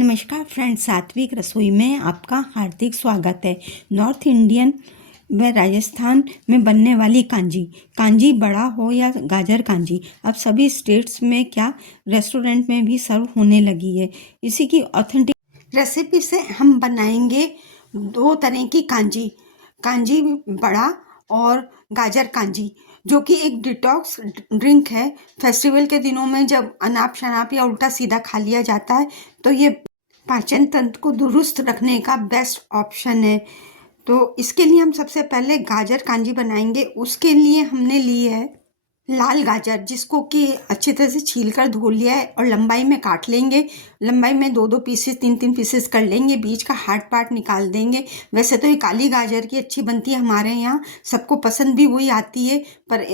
नमस्कार फ्रेंड्स, सात्विक रसोई में आपका हार्दिक स्वागत है। नॉर्थ इंडियन व राजस्थान में बनने वाली कांजी बड़ा हो या गाजर कांजी, अब सभी स्टेट्स में क्या रेस्टोरेंट में भी सर्व होने लगी है। इसी की ऑथेंटिक रेसिपी से हम बनाएंगे दो तरह की कांजी बड़ा और गाजर कांजी, जो कि एक डिटॉक्स ड्रिंक है। फेस्टिवल के दिनों में जब अनाप शनाप या उल्टा सीधा खा लिया जाता है तो ये पाचन तंत्र को दुरुस्त रखने का बेस्ट ऑप्शन है। तो इसके लिए हम सबसे पहले गाजर कांजी बनाएंगे। उसके लिए हमने ली है लाल गाजर, जिसको कि अच्छी तरह से छील कर धो लिया है और लंबाई में काट लेंगे। लंबाई में दो पीसेस, तीन पीसेस कर लेंगे। बीच का हार्ड पार्ट निकाल देंगे। वैसे तो ये काली गाजर की अच्छी बनती है, हमारे यहाँ सबको पसंद भी वही आती है, पर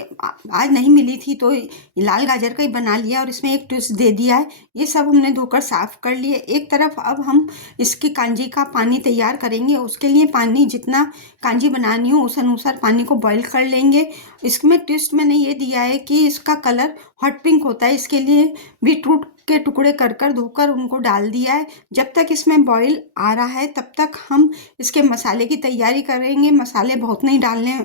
आज नहीं मिली थी तो लाल गाजर का ही बना लिया और इसमें एक ट्विस्ट दे दिया है। ये सब हमने धोकर साफ कर लिए एक तरफ। अब हम इसकी कांजी का पानी तैयार करेंगे। उसके लिए पानी जितना कांजी बनानी हो उस अनुसार पानी को बॉईल कर लेंगे। इसमें ट्विस्ट मैंने ये दिया है कि इसका कलर हॉट पिंक होता है, इसके लिए बीटरूट के टुकड़े कर धोकर उनको डाल दिया है। जब तक इसमें बॉईल आ रहा है तब तक हम इसके मसाले की तैयारी करेंगे। मसाले बहुत नहीं डालने,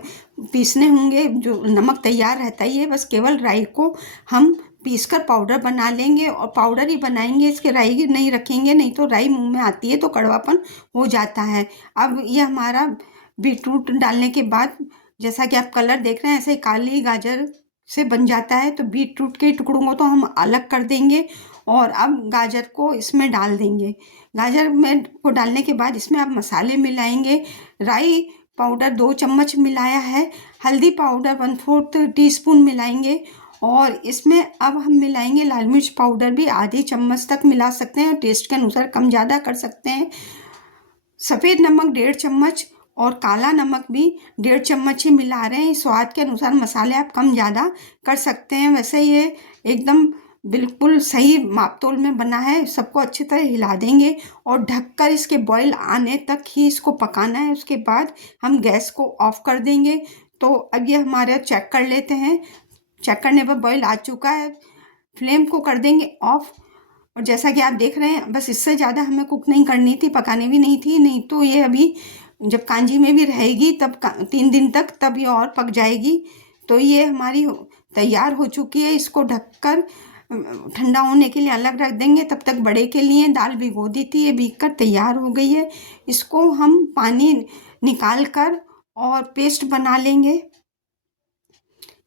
पीसने होंगे, जो नमक तैयार रहता ही है, बस केवल राई को हम पीसकर पाउडर बना लेंगे और पाउडर ही बनाएंगे। इसके राई नहीं रखेंगे, नहीं तो राई मुंह में आती है तो कड़वापन हो जाता है। अब ये हमारा बीटरूट डालने के बाद जैसा कि आप कलर देख रहे हैं ऐसे ही काली गाजर से बन जाता है। तो बीटरूट के टुकड़ों को तो हम अलग कर देंगे और अब गाजर को इसमें डाल देंगे। गाजर में को डालने के बाद इसमें आप मसाले मिलाएंगे। राई पाउडर 2 चम्मच मिलाया है, हल्दी पाउडर 1/4 टीस्पून मिलाएंगे और इसमें अब हम मिलाएंगे लाल मिर्च पाउडर भी आधी चम्मच तक मिला सकते हैं, टेस्ट के अनुसार कम ज़्यादा कर सकते हैं। सफ़ेद नमक 1.5 चम्मच और काला नमक भी 1.5 चम्मच ही मिला रहे हैं। स्वाद के अनुसार मसाले आप कम ज़्यादा कर सकते हैं। वैसे ये एकदम बिल्कुल सही मापतोल में बना है। सबको अच्छी तरह हिला देंगे और ढककर इसके बॉईल आने तक ही इसको पकाना है। उसके बाद हम गैस को ऑफ कर देंगे। तो अब ये हमारे चेक कर लेते हैं। चेक करने पर बॉईल आ चुका है। फ्लेम को कर देंगे ऑफ और जैसा कि आप देख रहे हैं, बस इससे ज़्यादा हमें कुक नहीं करनी थी, पकानी भी नहीं थी, नहीं तो ये अभी जब कांजी में भी रहेगी तब 3 दिन तक, तब ये और पक जाएगी। तो ये हमारी तैयार हो चुकी है। इसको ढककर ठंडा होने के लिए अलग रख देंगे। तब तक बड़े के लिए दाल भिगो दी थी, ये भीग कर तैयार हो गई है। इसको हम पानी निकाल कर और पेस्ट बना लेंगे।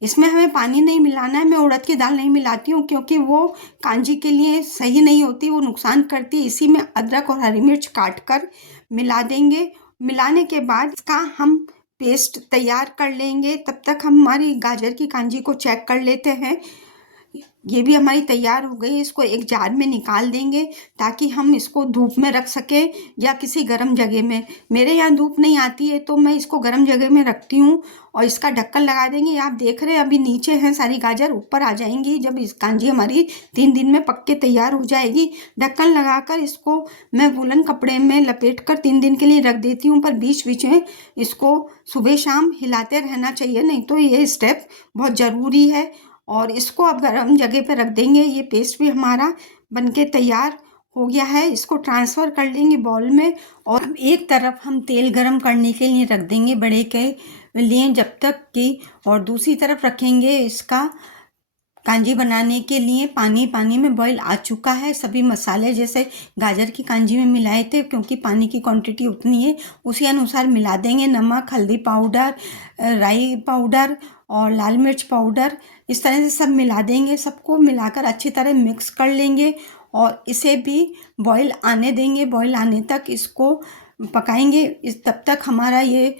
इसमें हमें पानी नहीं मिलाना है। मैं उड़द की दाल नहीं मिलाती हूँ क्योंकि वो कांजी के लिए सही नहीं होती, वो नुकसान करती है। इसी में अदरक और हरी मिर्च काट कर मिला देंगे। मिलाने के बाद इसका हम पेस्ट तैयार कर लेंगे। तब तक हम हमारी गाजर की कांजी को चेक कर लेते हैं। ये भी हमारी तैयार हो गई। इसको एक जार में निकाल देंगे ताकि हम इसको धूप में रख सकें या किसी गर्म जगह में। मेरे यहाँ धूप नहीं आती है तो मैं इसको गर्म जगह में रखती हूँ और इसका ढक्कन लगा देंगे। आप देख रहे हैं अभी नीचे हैं सारी गाजर, ऊपर आ जाएंगी जब इस कांजी हमारी 3 दिन में पक के तैयार हो जाएगी। ढक्कन लगाकर इसको मैं वूलन कपड़े में लपेट कर 3 दिन के लिए रख देती हूँ, पर बीच बीच में इसको सुबह शाम हिलाते रहना चाहिए, नहीं तो ये स्टेप बहुत ज़रूरी है। और इसको अब गर्म जगह पे रख देंगे। ये पेस्ट भी हमारा बनके तैयार हो गया है। इसको ट्रांसफ़र कर लेंगे बाउल में और अब एक तरफ हम तेल गरम करने के लिए रख देंगे बड़े के लिए जब तक कि, और दूसरी तरफ रखेंगे इसका कांजी बनाने के लिए। पानी में बॉईल आ चुका है। सभी मसाले जैसे गाजर की कांजी में मिलाए थे, क्योंकि पानी की क्वांटिटी उतनी है उसी अनुसार मिला देंगे। नमक, हल्दी पाउडर, राई पाउडर और लाल मिर्च पाउडर, इस तरह से सब मिला देंगे। सबको मिलाकर अच्छी तरह मिक्स कर लेंगे और इसे भी बॉईल आने देंगे। बॉईल आने तक इसको पकाएंगे। तब तक हमारा ये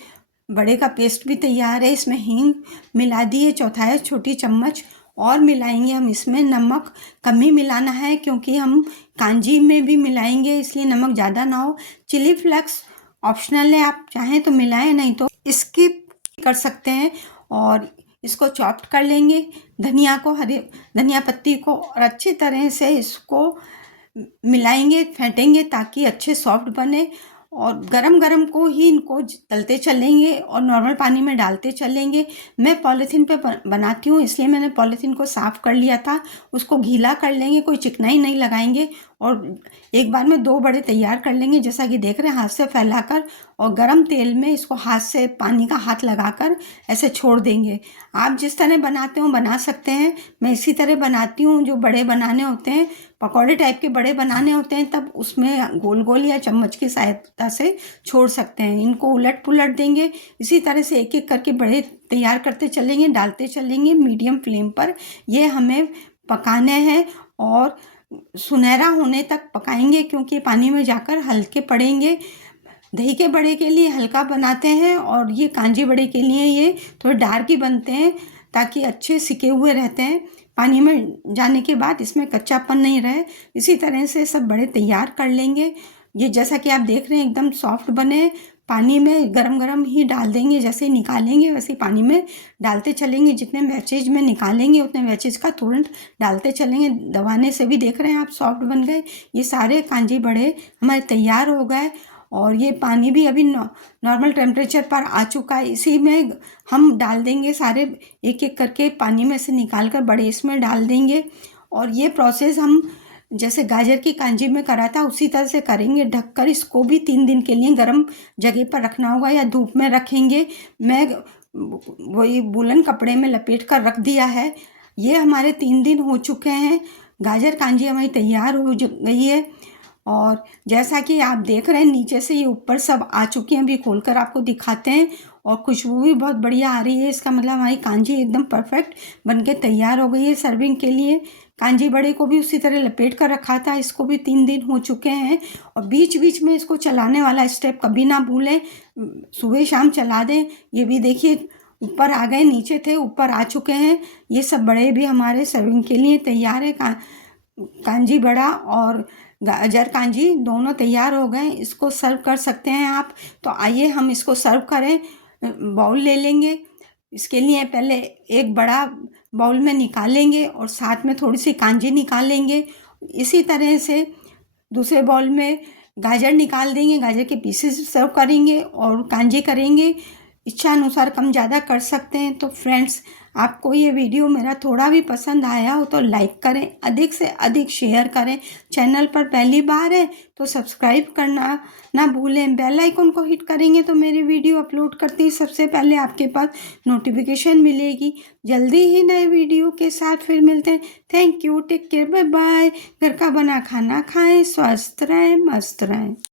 बड़े का पेस्ट भी तैयार है। इसमें हींग मिला दी है, 1/4 छोटी चम्मच और मिलाएंगे हम। इसमें नमक कम ही मिलाना है क्योंकि हम कांजी में भी मिलाएंगे, इसलिए नमक ज़्यादा ना हो। चिली फ्लेक्स ऑप्शनल है, आप चाहें तो मिलाएं, नहीं तो स्किप कर सकते हैं। और इसको चॉप्ड कर लेंगे, धनिया को, हरी धनिया पत्ती को, और अच्छी तरह से इसको मिलाएंगे, फेंटेंगे ताकि अच्छे सॉफ्ट बने। और गरम गरम को ही इनको तलते चलेंगे और नॉर्मल पानी में डालते चलेंगे। मैं पॉलीथीन पे बनाती हूँ, इसलिए मैंने पॉलीथीन को साफ़ कर लिया था। उसको गीला कर लेंगे, कोई चिकनाई नहीं लगाएंगे और एक बार में 2 बड़े तैयार कर लेंगे, जैसा कि देख रहे हैं, हाथ से फैलाकर और गरम तेल में इसको हाथ से पानी का हाथ लगाकर ऐसे छोड़ देंगे। आप जिस तरह बनाते हो बना सकते हैं, मैं इसी तरह बनाती हूँ। जो बड़े बनाने होते हैं, पकौड़े टाइप के बड़े बनाने होते हैं, तब उसमें गोल गोल या चम्मच की सहायता से छोड़ सकते हैं। इनको उलट पुलट देंगे, इसी तरह से एक एक करके बड़े तैयार करते चलेंगे, डालते चलेंगे मीडियम फ्लेम पर। ये हमें पकाने हैं और सुनहरा होने तक पकाएंगे, क्योंकि पानी में जाकर हल्के पड़ेंगे। दही के बड़े के लिए हल्का बनाते हैं और ये कांजी बड़े के लिए ये थोड़े डार्क ही बनते हैं, ताकि अच्छे सिके हुए रहते हैं। पानी में जाने के बाद इसमें कच्चापन नहीं रहे। इसी तरह से सब बड़े तैयार कर लेंगे। ये जैसा कि आप देख रहे हैं एकदम सॉफ्ट बने। पानी में गरम गरम ही डाल देंगे, जैसे निकालेंगे वैसे पानी में डालते चलेंगे। जितने वेचेज में निकालेंगे उतने वेचेज का तुरंत डालते चलेंगे। दबाने से भी देख रहे हैं आप सॉफ्ट बन गए। ये सारे कांजी बड़े हमारे तैयार हो गए और ये पानी भी अभी नॉर्मल टेम्परेचर पर आ चुका है। इसी में हम डाल देंगे सारे, एक एक करके पानी में से निकाल कर बड़े इसमें डाल देंगे। और ये प्रोसेस हम जैसे गाजर की कांजी में करा था उसी तरह से करेंगे। ढककर इसको भी 3 दिन के लिए गर्म जगह पर रखना होगा या धूप में रखेंगे। मैं वही वूलन कपड़े में लपेट कर रख दिया है। ये हमारे 3 दिन हो चुके हैं। गाजर कांजी हमारी तैयार हो गई है और जैसा कि आप देख रहे हैं नीचे से ये ऊपर सब आ चुकी हैं। अभी खोलकर आपको दिखाते हैं और खुशबू भी बहुत बढ़िया आ रही है। इसका मतलब हमारी कांजी एकदम परफेक्ट बनके तैयार हो गई है सर्विंग के लिए। कांजी बड़े को भी उसी तरह लपेट कर रखा था, इसको भी 3 दिन हो चुके हैं। और बीच बीच में इसको चलाने वाला स्टेप कभी ना भूलें, सुबह शाम चला दें। ये भी देखिए ऊपर आ गए, नीचे थे ऊपर आ चुके हैं। ये सब बड़े भी हमारे सर्विंग के लिए तैयार है। कांजी बड़ा और गाजर कांजी दोनों तैयार हो गए। इसको सर्व कर सकते हैं आप। तो आइए हम इसको सर्व करें। बाउल ले लेंगे। इसके लिए पहले एक बड़ा बाउल में निकालेंगे और साथ में थोड़ी सी कांजी निकालेंगे। इसी तरह से दूसरे बाउल में गाजर निकाल देंगे, गाजर के पीसेस सर्व करेंगे और कांजी करेंगे। इच्छा अनुसार कम ज़्यादा कर सकते हैं। तो फ्रेंड्स, आपको ये वीडियो मेरा थोड़ा भी पसंद आया हो तो लाइक करें, अधिक से अधिक शेयर करें। चैनल पर पहली बार है तो सब्सक्राइब करना ना भूलें। बेल आइकन को हिट करेंगे तो मेरी वीडियो अपलोड करते ही सबसे पहले आपके पास नोटिफिकेशन मिलेगी। जल्दी ही नए वीडियो के साथ फिर मिलते हैं। Thank you, take care, bye bye. घर का बना खाना खाएं, स्वस्थ रहें, मस्त रहें।